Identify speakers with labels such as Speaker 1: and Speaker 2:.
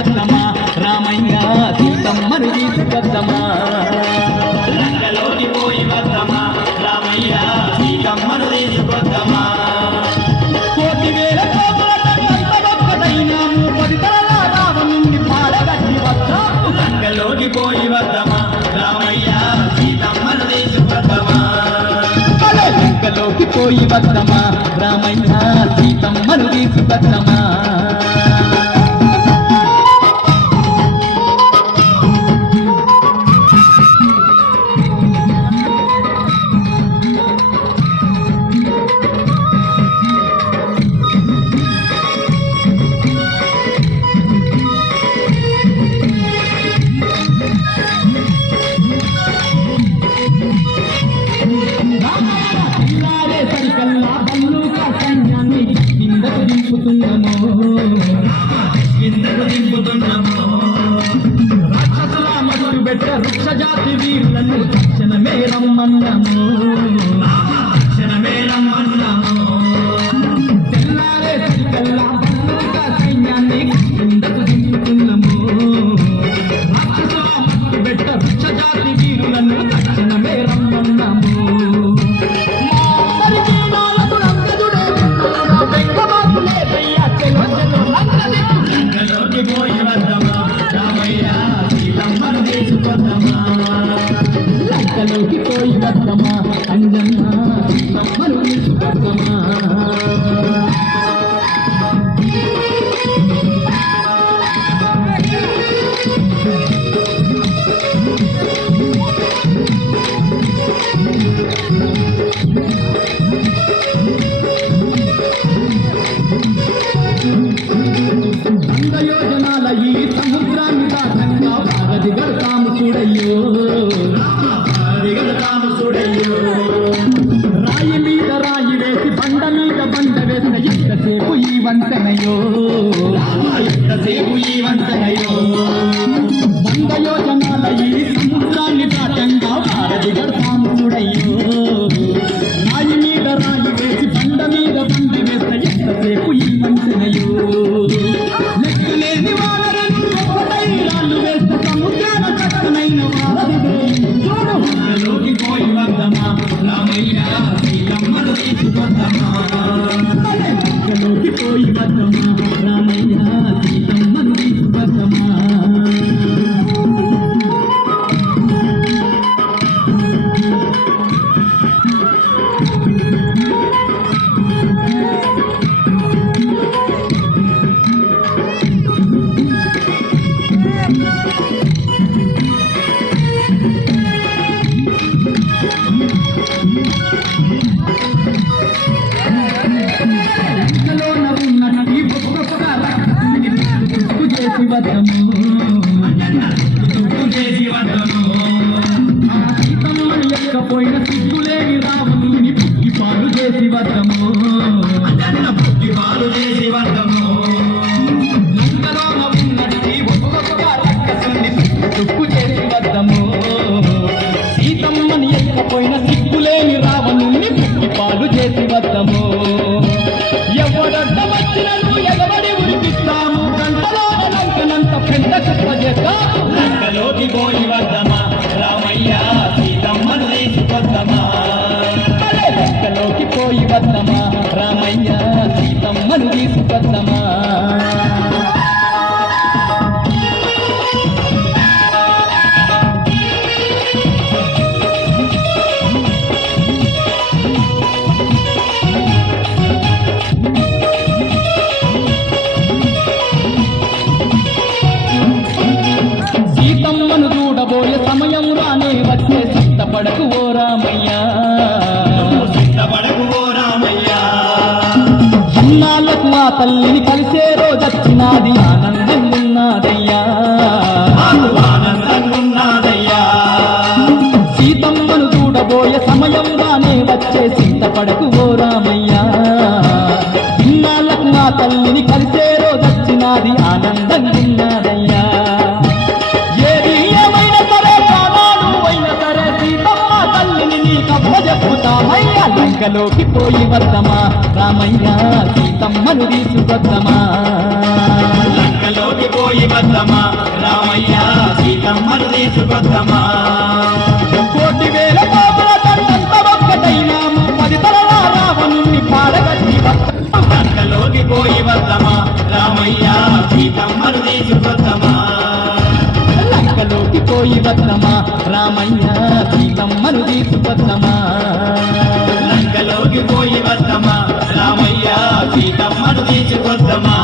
Speaker 1: తీసుకొద్దమా?
Speaker 2: రామయ్య సీతమ్మను తీసుకొద్దమా? లంకలోకి పోయి వద్దమా? రామయ్య సీతమ్మను తీసుకొద్దమా?
Speaker 1: వద్దమా? అంబేద్కర్ వృక్ష జాతి చిన్న మేరం రమ్మన్నము.
Speaker 2: కలలోకి పోయి
Speaker 1: బతుకమ్మా అంజమ్మ
Speaker 2: నమ్మరు
Speaker 1: బతుకమ్మా mm పోయిన సిగ్గులేని రాముని పుట్టి పాలు చేసి వద్దము. పుట్టి పాలు చేసి వద్దము.
Speaker 2: ఉన్నది ఒక్కొక్కగా
Speaker 1: రక్కసుంది Namah తల్లిని కలిసే రోజొచ్చినాది ఆనందం ఉన్నదయ్యా సీతమ్మను చూడబోయే సమయం రానే వచ్చే చింతపడకు ఓ రామయ్యా. ఇన్నాళ్ళకు తల్లిని కలిసి లంకలోకి పోయి వద్దమా? రామయ్య సీతమ్మను తీసుకొద్దమా
Speaker 2: లంకలోకి పోయి వద్దమా? రామయ్య సీతమ్మను తీసుకొద్దమా
Speaker 1: కోటి
Speaker 2: పోయి వద్దమా? రామయ్య సీతమ్మను తీసుకొద్దమా సీతమ్మను తీసుకొద్దమా